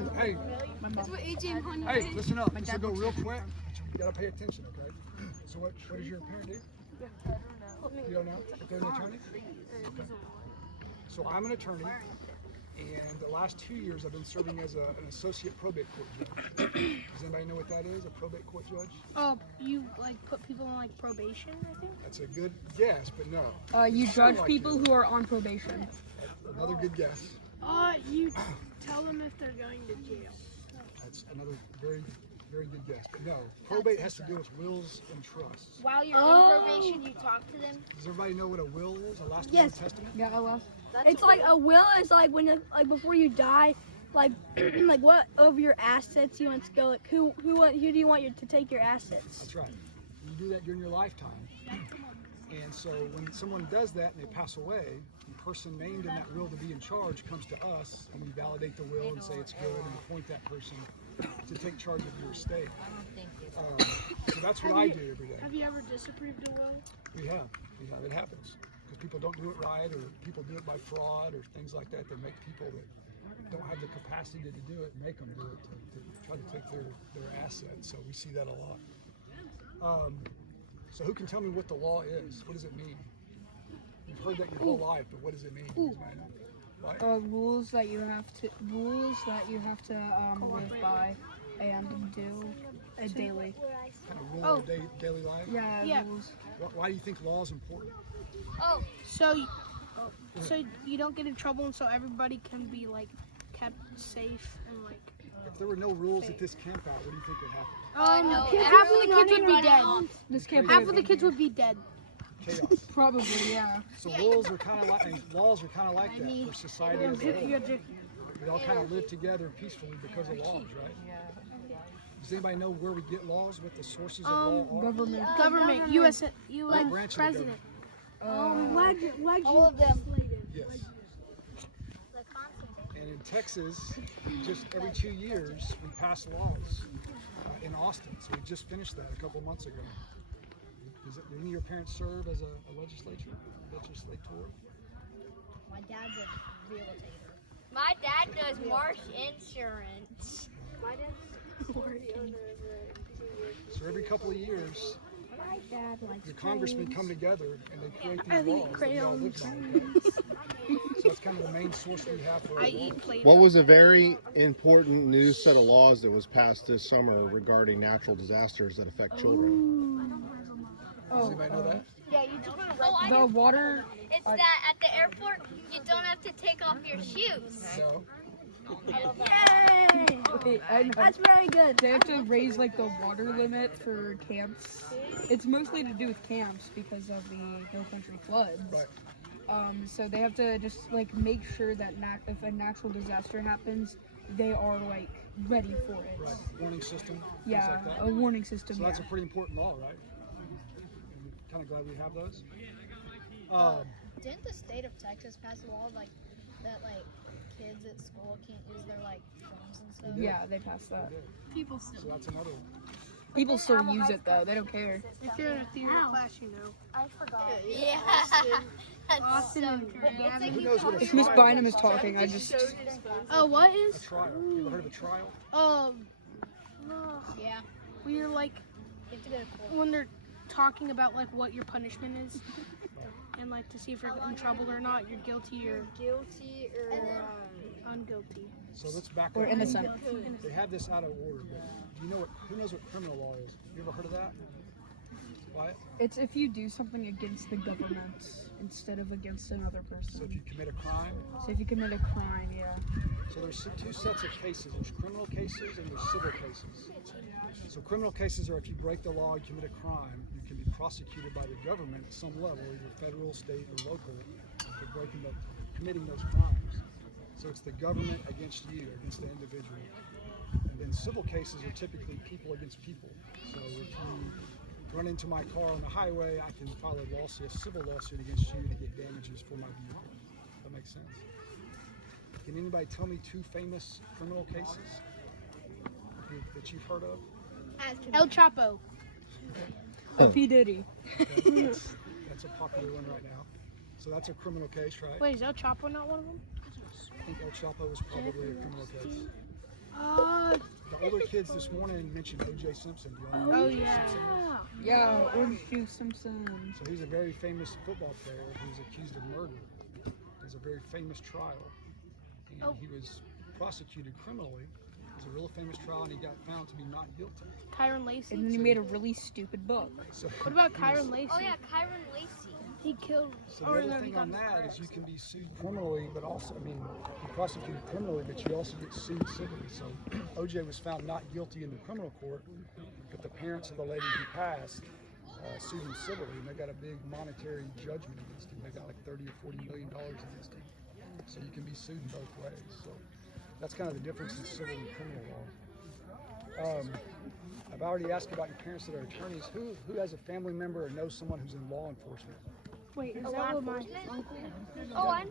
hey, That's what AJ wanted. hey, listen up. This will go real quick. You gotta pay attention, okay? So what does your parent do? You don't know? If they're an attorney? So I'm an attorney, and the last 2 years I've been serving as an associate probate court judge. Does anybody know what that is, a probate court judge? Oh, you like put people on like probation, I think? That's a good guess, but no. You It's judge like people you. who are on probation. Another good guess. You tell them if they're going to jail. That's another very, very good guess. But no, probate has to do with wills and trusts. While you're in probation, you talk to them. Does everybody know what a will is? A last will Yes. and testament? Yeah, well. It's like a will is like when like before you die, like like what of your assets you want to go. Like who do you want to take your assets? That's right. You do that during your lifetime. And so when someone does that and they pass away, the person named in that will to be in charge comes to us, and we validate the will and say it's good and appoint that person to take charge of your estate. So that's what I do every day. Have you ever disapproved a will? We have. It happens. Because people don't do it right, or people do it by fraud, or things like that. They make people that don't have the capacity to do it, make them do it to try to take their assets. So we see that a lot. So who can tell me what the law is? What does it mean? You've heard that your whole life, but what does it mean? What? Rules that you have to live by and do daily. Kind of rule of daily life? Yeah. Rules. Why do you think law is important? So you don't get in trouble, and so everybody can be like kept safe and like. If there were no rules at this camp out, what do you think would happen? Half of the kids would be dead. This can't Half of the kids would be dead. Chaos. Probably, yeah. So rules are kind of like, and laws are kind of like that for society as a whole. We all kind of live together peacefully because of laws, right? Does anybody know where we get laws, what the sources of law are? Government, U.S. What branch of the president. All of them. Yes. And in Texas, just every 2 years, we pass laws in Austin. So we just finished that a couple months ago. Do any of your parents serve as a legislator? My dad's a realtor. My dad does Marsh Insurance. My dad's So every couple of years, My dad likes the congressmen come together and they create these laws that we all live by. So that's kind of the main source we have for our laws. What was a very important new set of laws that was passed this summer regarding natural disasters that affect children? Does anybody know that? Yeah, you just want to The water. It's that at the airport, you don't have to take off your shoes. No. Yay! That's very good. They have to raise like the water limit for camps. It's mostly to do with camps because of the Hill Country floods. Right. So they have to just like make sure that if a natural disaster happens, they are like ready for it. Right. Warning system. things Yeah, like that. a warning system. So that's a Yeah. pretty important law, right? I'm kind of glad we have those. Didn't the state of Texas pass a law like that, like kids at school can't use their like phones and stuff? Yeah, they passed that. People So still. that's another one. People still use it though. They don't care. If you're in a theory class, you know. I forgot. Yeah. Austin and Who knows what a If Miss trial Bynum is? is talking, I just. Oh, what A is? trial. You ever heard of a trial? Yeah. When you're like, You have to go to court. when they're talking about like what your punishment is, and like to see if you're in trouble or not, you're guilty or Guilty or unguilty. So let's back Or up. innocent. They have this out of order, but do you know what? Who knows what criminal law is? You ever heard of that? Wyatt? It's if you do something against the government instead of against another So person. if you commit a crime, So if you commit a crime, yeah. so there's two sets of cases. There's criminal cases and there's civil cases. So criminal cases are if you break the law, you commit a crime, you can be prosecuted by the government at some level, either federal, state, or local, for committing those crimes. So it's the government against you, against the individual. And then civil cases are typically people against people. So if you run into my car on the highway, I can file a civil lawsuit against you to get damages for my vehicle. That makes sense. Can anybody tell me two famous criminal cases that you've heard of? El Chapo. P. Diddy. That's a popular one right now. So that's a criminal case, right? Wait, is El Chapo not one of them? I think El Chapo was probably a criminal case. older kids this morning mentioned O.J. Simpson. Do you know Oh, who O.J. yeah. Simpson is? Yeah, Orange Juice Simpson. So he's a very famous football player who was accused of murder. There's a very famous trial. And he was prosecuted criminally. It was a real famous trial, and he got found to be not guilty. Kyron Lacey. And then he made a really stupid book. So What about Kyron Lacey? Oh yeah, Kyron Lacey. He killed. So or the no, other he thing got on his that arrest. is you can be sued criminally, but also, I mean, you're prosecuted criminally, but you also get sued civilly. So OJ was found not guilty in the criminal court, but the parents of the lady who passed sued him civilly, and they got a big monetary judgment against him. They got like $30 or $40 million against him. So you can be sued in both ways. So that's kind of the difference in civil and criminal law. I've already asked about your parents that are attorneys. Who has a family member or knows someone who's in law enforcement? Wait, is that what my uncle? Oh, I'm.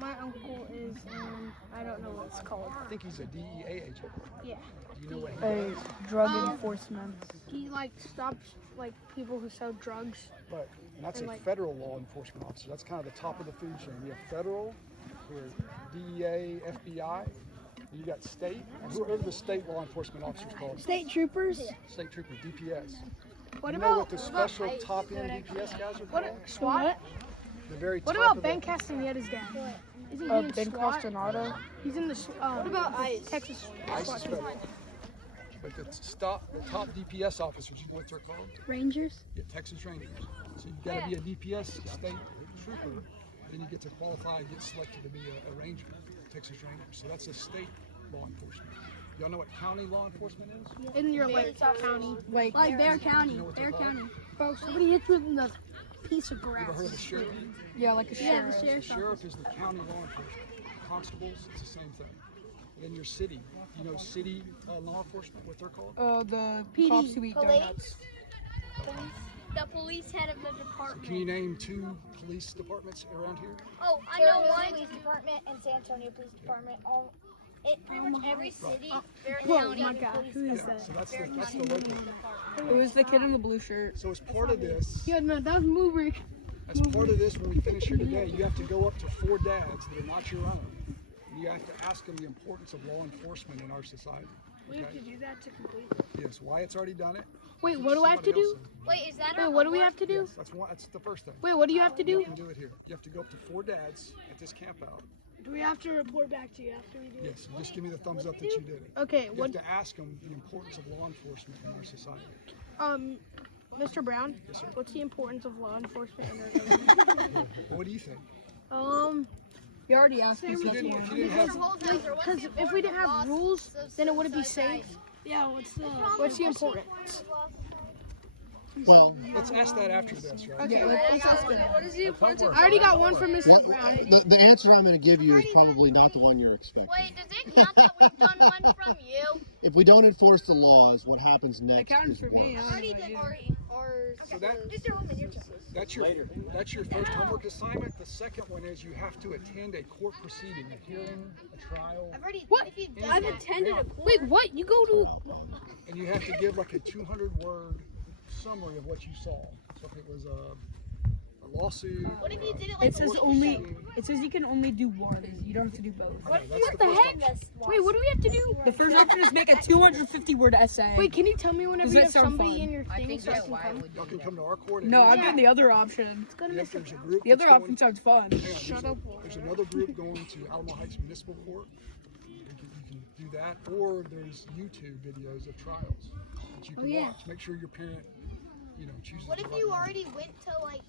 My uncle is in. I don't know what it's called. I think he's a DEA agent. Yeah. Do you know what he A does? drug enforcement. He like stops like people who sell drugs. Right, and that's And a like- federal law enforcement officer. That's kind of the top of the food chain. You have federal, who are DEA, FBI, and you got state. And who are the state law enforcement officers called? State troopers. State troopers, DPS. What You know about what the special top-end DPS guys are what? called? SWAT. The very What top about of Ben the, Castaneda's dad? Isn't he in Ben SWAT? Castaneda. He's in the. What about ICE? Texas ICE SWAT is team. federal. But the top DPS officers, you know what they're called? Rangers. Yeah, Texas Rangers. So you've got to be a DPS state trooper, then you get to qualify and get selected to be a ranger, Texas Ranger. So that's a state law enforcement. Y'all know what county law enforcement is? In your like county. Like, Like Bear County. You know what Bear they're called? County. Bro, somebody hits you in the piece of You grass. ever heard of a sheriff? yeah, like a Yeah, sheriff. the The sheriff's sheriff is the county law enforcement. Constables, it's the same thing. Then your city. You know city law enforcement, what they're called? The PD. cops who eat Police. donuts. The police head of the department. Can you name 2 police departments around here? Oh, I know one. Police Department and San Antonio Police Department. All, pretty much every city, Bear Oh County. my God, who is Yeah, that? so that's the local. It was the kid in the blue shirt. So as part of this, Yeah, no, that was Moobreak. as part of this, when we finish here today, you have to go up to 4 dads that are not your own. And you have to ask them the importance of law enforcement in our society. We have to Okay? do that to complete. Yes, Wyatt's already done it. Wait, what do I have to Somebody do? else in. Wait, is that Wait, our what do we homework? have to do? Yes, that's the first thing. Wait, what do you have to You do? can do it here. You have to go up to 4 dads at this camp out. Do we have to report back to you after we do Yes, just give me the thumbs up that you did it. Okay, You what? have to ask them the importance of law enforcement in our society. Mr. Brown, Yes, sir. what's the importance of law enforcement in our government? What do you think? You already asked me If you didn't, something. if you didn't have, Because if we didn't have rules, then it wouldn't be safe. Yeah, what's the importance? Well, let's ask that after this, right? Yeah, let's ask them. What is the importance of? I already got one from well Mr. Brown. the answer I'm going to give you is probably not the one you're expecting. Wait, does it count that we've done one from you? If we don't enforce the laws, what happens It next counted is for me. worse. I don't know about you. So that, Just your homework, your choice. that's your first homework assignment. The second one is you have to attend a court proceeding, a hearing, a trial, I've already. What? If you've I've done that. attended a court. Wait, what? You go to? and you have to give like a 200-word summary of what you saw. So if it was a lawsuit, What if you did it like It says only. It says you can only do one. You don't have to do both. what the heck? Wait, what do we have to do? The first option is make a 250-word essay. Wait, can you tell me whenever Does you that have sound somebody fun? in your thing so I can come? Y'all can come to our court. And No, I'm doing the other option. It's gonna Yes, be there's a group. The other that's going- option sounds fun. hang on, Shut up. There's another group going to Alamo Heights Municipal Court. You can do that, or there's YouTube videos of trials that you can watch. Make sure your parent, chooses. What the if right you one. already went to like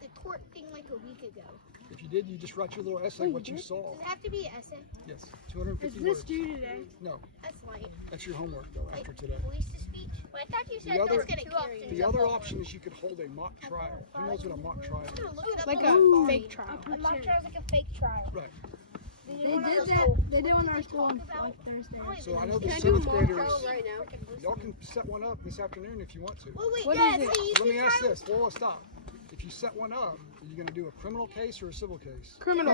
the court thing like a week ago? If you did, you just write your little essay what you saw. Does it have to be an essay? Yes, 250 Is words. this due today? No, That's light. that's your homework though. After today. Police to speech. Wait, I thought you said The other- there was two options. The other option is you could hold a mock trial. Who knows what a mock trial is? Look it up Like on a my phone. fake trial. A mock trial is like a fake trial. Right. They did They did one on our school on like Thursday. So I know the 7th graders, right now? y'all can set one up this afternoon if you want to. Well, wait, What yeah, is it? see, you Let me can ask try- this. Whoa, stop. If you set one up, Are you going to do a criminal case or a civil case? Criminal.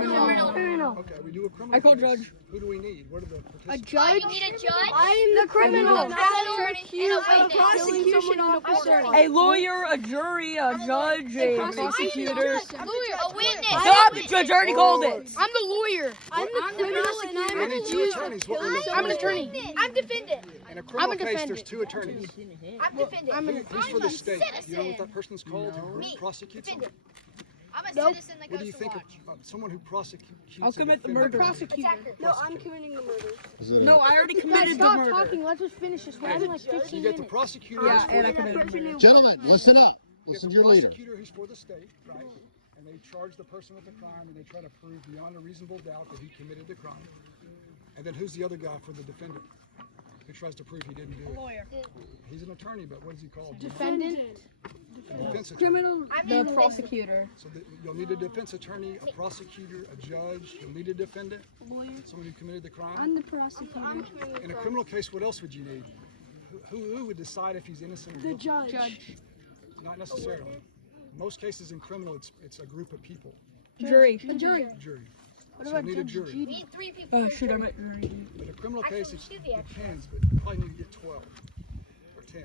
Okay, we do a criminal I call case. judge. Who do we need? What are the A participants? judge. You need a judge. I'm the criminal. I'm the attorney and a witness. Prosecution officer. A lawyer, a jury, a judge, a prosecutor. A witness. No, I'm the judge. I already called it. I'm the lawyer. I'm the criminal and I'm I need two accused of attorneys. What we're looking I'm an for. attorney. I'm defendant. In a criminal I'm a case, defendant. there's two attorneys. I'm defendant. Who's for the state? citizen. You know what that person's called? Who Me. prosecutes them? Defendant. I'm a Nope. citizen that What do goes you to think of watch. someone who prosecutes? I'll a commit the defendant? murder. Prosecutor. Attacker. No, I'm committing the murder. Is it No, I already Guys, committed the stop murder. talking. Let's just finish this. We're having like 15 You get the minutes. prosecutor Yeah, who's for and I the committed the murder. Gentlemen, listen up. you get Listen the to your leader. prosecutor who's for the state, right? And they charge the person with the crime and they try to prove beyond a reasonable doubt that he committed the crime. And then who's the other guy for the defendant? Who tries to prove he didn't do it? Lawyer. He's an attorney, but what is he called? Defendant. Defense attorney. I'm The the prosecutor. So you'll need a defense attorney, a prosecutor, a judge. You'll need a defendant, Lawyer. someone who committed the crime. I'm the prosecutor. In a criminal case, what else would you need? Who would decide if he's innocent or The guilty? judge. Not necessarily. Most cases in criminal, it's a group of people, Jury. The jury. jury. What So you about need a Judge jury. We Judy? need 3 people. Oh, shoot, I'm at jury. But a criminal Actually, case, we it should do the extra. depends, but you probably need to get 12 or 10.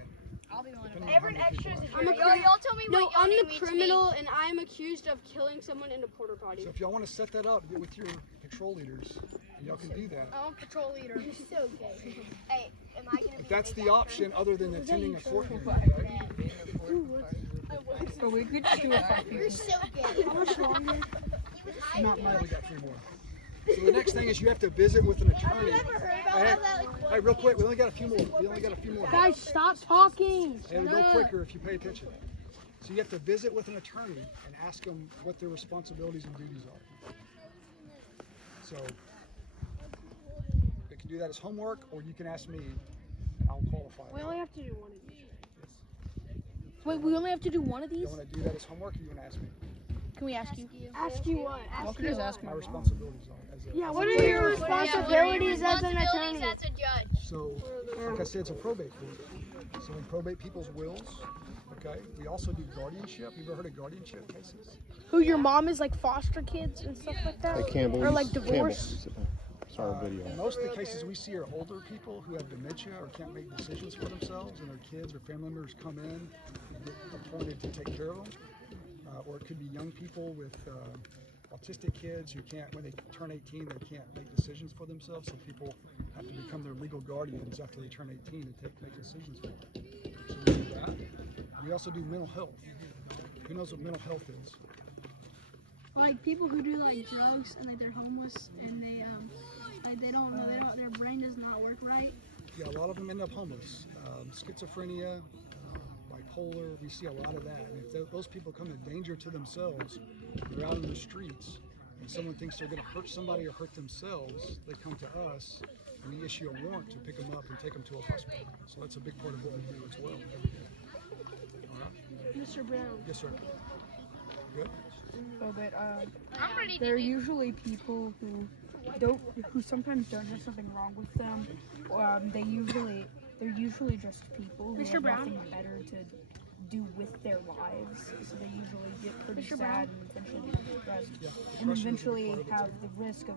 I'll be one of Depending them. on Every how many extra is a people jury. I'm a Y'all tell me No, what y'all I'm need the me to be. criminal and I'm accused of killing someone in a porta potty. So if y'all want to set that up, get with your patrol leaders, and y'all can do that. I'm patrol leader. You're so gay. Hey, am I gonna be? If that's a the big option, other than attending a court hearing, actor? okay? So we could just do it. You're so gay. How much longer? You Not We much. only got 3 more. So the next thing is you have to visit with an attorney. never heard about Hey, that. hey, real quick, we only got a few more. We only got a few more. Guys, stop talking. It'll go quicker if you pay attention. So you have to visit with an attorney and ask them what their responsibilities and duties are. So you can do that as homework, or you can ask me, and I'll qualify. We only have to do one of these. Wait, we only have to do one of You these? want to do that as homework, or you want to ask me? Can we ask you? Ask you what? Y'all could just ask me. My responsibilities are as a. Yeah, as what a are judge. your responsibilities as an attorney? As a judge. So, like I said, it's a probate court. So we probate people's wills. Okay. We also do guardianship. You ever heard of guardianship cases? Who your mom is like foster kids and stuff like that? Hey, Campbell. Or like Campbell, divorce? sit down. Sorry, video. Most of the cases we see are older people who have dementia or can't make decisions for themselves, and their kids or family members come in and get appointed to take care of them. Or it could be young people with autistic kids who can't, when they turn 18, they can't make decisions for themselves. So people have to become their legal guardians after they turn 18 and make decisions for them. So we do that. We also do mental health. Who knows what mental health is? Like people who do like drugs and like they're homeless and they don't know their brain does not work right. Yeah, a lot of them end up homeless. Schizophrenia, bipolar, we see a lot of that. And if those people come in danger to themselves, they're out in the streets, and someone thinks they're going to hurt somebody or hurt themselves, they come to us, and we issue a warrant to pick them up and take them to a hospital. So that's a big part of what we do as well every day. All right? Mr. Brown. Yes, sir. Good? Oh, but I'm ready to there are do. usually people who sometimes don't have something wrong with them. They're usually just people who Mr. have Brown? nothing better to do with their lives. So they usually get pretty Mr. sad Brown? and eventually get depressed. Yeah. And depression is a big eventually part of it, have too. the risk of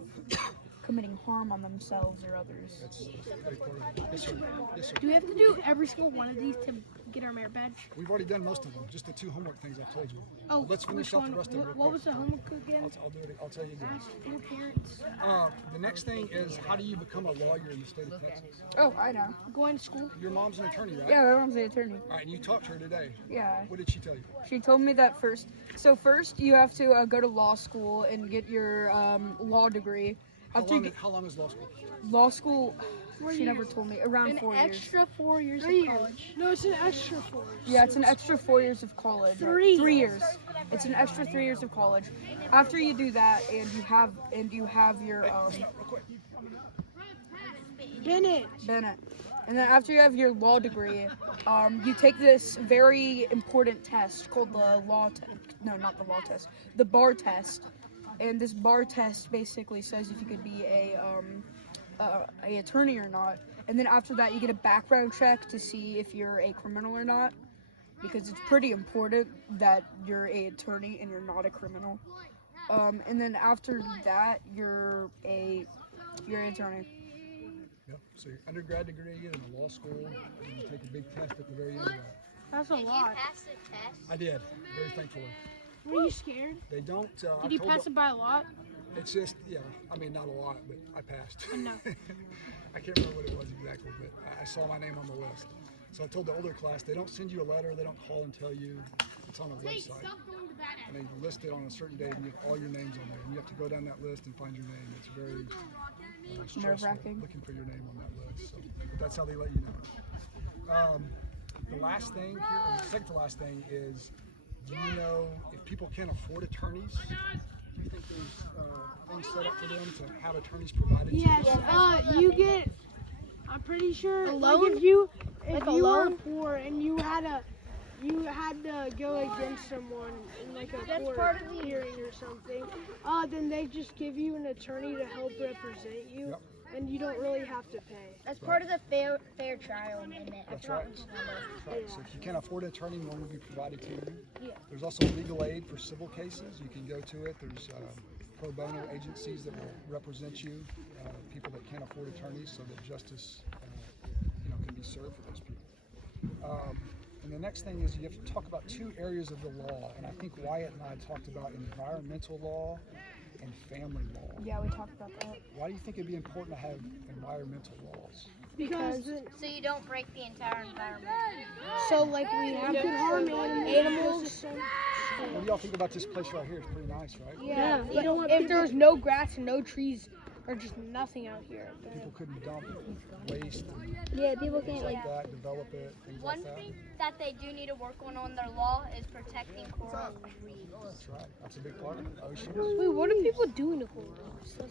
committing harm on themselves or others. That's a big part of it. Yes, sir. Yes, sir. Do we have to do every single one of these to get our merit badge? We've already done most of them, just the 2 homework things I told you. Oh, Let's finish which off one? the rest of it real What quick. was the homework again? I'll do it. I'll tell you again. Ask your parents. The next thing is, how do you become a lawyer in the state of Texas? Oh, I know. Going to school? Your mom's an attorney, right? Yeah, that one's the attorney. All right, and you talked to her today. Yeah. What did she tell you? She told me that first. So first, you have to go to law school and get your law degree. After you get How long is law school? law school, she never told me. Around 4 years. Extra 4 years of college. No, it's an extra 4 years. Yeah, it's an extra 4 years of college. 3. 3 years. It's an extra 3 years of college. After you do that, and you have your Real quick. Bennett. Bennett, and then after you have your law degree, you take this very important test called the the bar test. And this bar test basically says if you could be a attorney or not. And then after that, you get a background check to see if you're a criminal or not. because it's pretty important that you're an attorney and you're not a criminal. And then after that, you're an attorney. Yep. So your undergrad degree and a law school, and you take a big test at the very end of that. That's a Did you lot. pass the test? I did, very thankfully. Were you scared? They don't. I Did you told pass it by a lot? It's just, yeah, I mean, not a lot, but I passed. No. I can't remember what it was exactly, but I saw my name on the list. So I told the older class, they don't send you a letter, they don't call and tell you. It's on a website. And they list it on a certain date, and you have all your names on there. And you have to go down that list and find your name. It's very stressful, Nerve-wracking. looking for your name on that list. So, but that's how they let you know. The last thing here, or the second to last thing is, do you know if people can't afford attorneys? Do you think there's things set up for them to have attorneys provided Yes. to them? You get. I'm pretty sure. A Like loan? if you Like a were loan? poor and you had to go against someone in like a That's court part of the- hearing or something, then they just give you an attorney to help represent you, Yep. and you don't really have to pay. That's part of the fair trial amendment. That's I've right. gotten some of those. That's right. So if you can't afford an attorney, one will be provided to you. Yeah. There's also legal aid for civil cases. You can go to it. There's pro bono agencies that will represent you, people that can't afford attorneys, so that justice, can be served for those people. And the next thing is you have to talk about two areas of the law, and I think Wyatt and I talked about environmental law and family law. Yeah, we talked about that. Why do you think it'd be important to have environmental laws? Because So you don't break the entire environment. so like we have to harm animals. What do y'all think about this place right here? It's pretty nice, right? Yeah. If there's no grass and no trees or just nothing out here, then People couldn't dump waste and Yeah, people things like that, develop it, things One like that. thing that they do need to work on their law is protecting coral reefs. That's right. That's a big part of it. Oceans. wait, what are people doing to coral?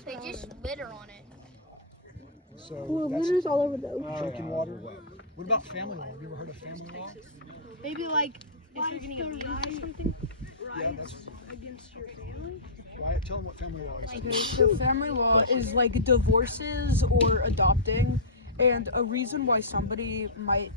They just litter on it. So that's all over those. drinking water. What about family law? Have you ever heard of family law? Maybe like if you're getting abused or something Yeah, that's against your family. Wyatt. Tell them what family law is. Okay, so family law is like divorces or adopting, and a reason why somebody might,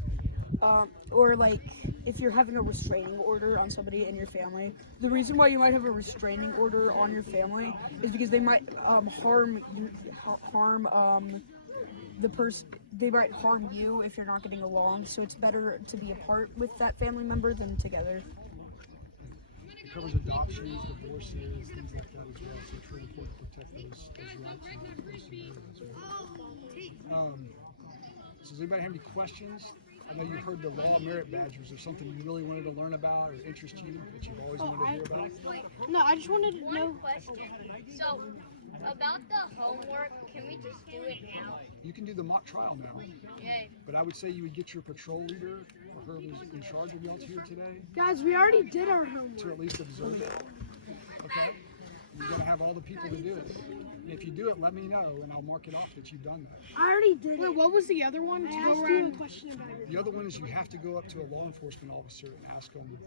or like if you're having a restraining order on somebody in your family, the reason why you might have a restraining order on your family is because they might harm the person. They might harm you if you're not getting along. So it's better to be apart with that family member than together. It covers adoptions, divorces, things like that as well. So it's really important to protect those rights and those scenarios as well. So does anybody have any questions? I know you heard the law merit badge. Was there something you really wanted to learn about or interest you that you've always wanted to hear about? No, I just wanted to know. One question. So, about the homework, can we just do it now? You can do the mock trial now, Yay. but I would say you would get your patrol leader or whoever's in charge of y'all here today Guys, we already did our to homework. at least observe it. Okay? You're gonna have all the people to do it. And if you do it, let me know and I'll mark it off that you've done that. I already did. Wait, what was the other one? I asked you a question about your. The other one is you have to go up to a law enforcement officer and ask them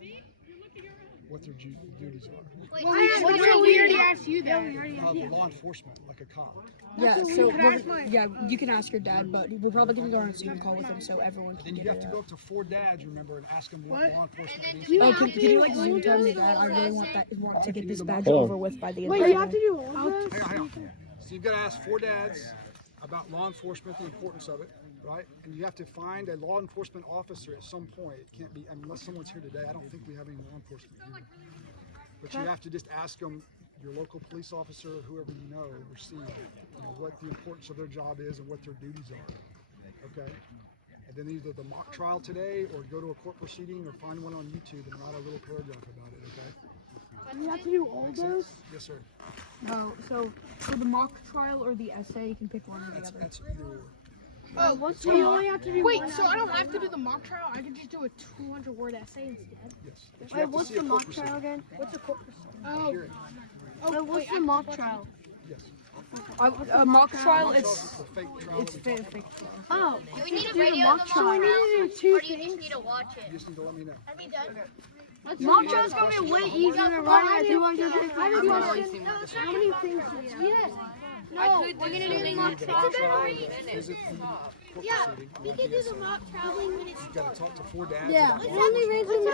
what their duties are. Wait, We already asked you that. The law enforcement, like a cop. Yeah, so you can ask your dad, but we're probably gonna go on a Zoom call with him so everyone can Then you get have to it. go up to 4 dads, remember, and ask them what law enforcement And then is. do you Oh, have can to you do like Zoom all tell me those that? I really want to get this badge Hold on. over with by the end Wait, of you the have to do all of this? Hang on. So you've got to ask 4 dads about law enforcement, the importance of it, right? And you have to find a law enforcement officer at some point. It can't be, unless someone's here today, I don't think we have any law enforcement here. But you have to just ask them, your local police officer or whoever you know or see, what the importance of their job is and what their duties are, okay? And then either the mock trial today or go to a court proceeding or find one on YouTube and write a little paragraph about it, okay? You have to do all those? Yes, sir. No, so for the mock trial or the essay, you can pick one or the other. That's either or. So you only have to do Wait, so I don't have to do the mock trial? I can just do a 200-word essay instead? Yes. But you have to What's see the a court mock proceeding. trial again? What's a court proceeding? A hearing. What's the mock trial? Yes. A mock trial, It's it's a fake trial. it's that we fake. Oh, Do we need a video of the mock trial? I need to do two Or do you just need to watch You it? just need to let me know. Are we done? mock trial's gonna be way easier than writing a 200 I have a question. How many things do we have? No, mock trial. Visit the court proceeding. We can do the mock traveling when it's You gotta talk to 4 dads. Yeah. only reason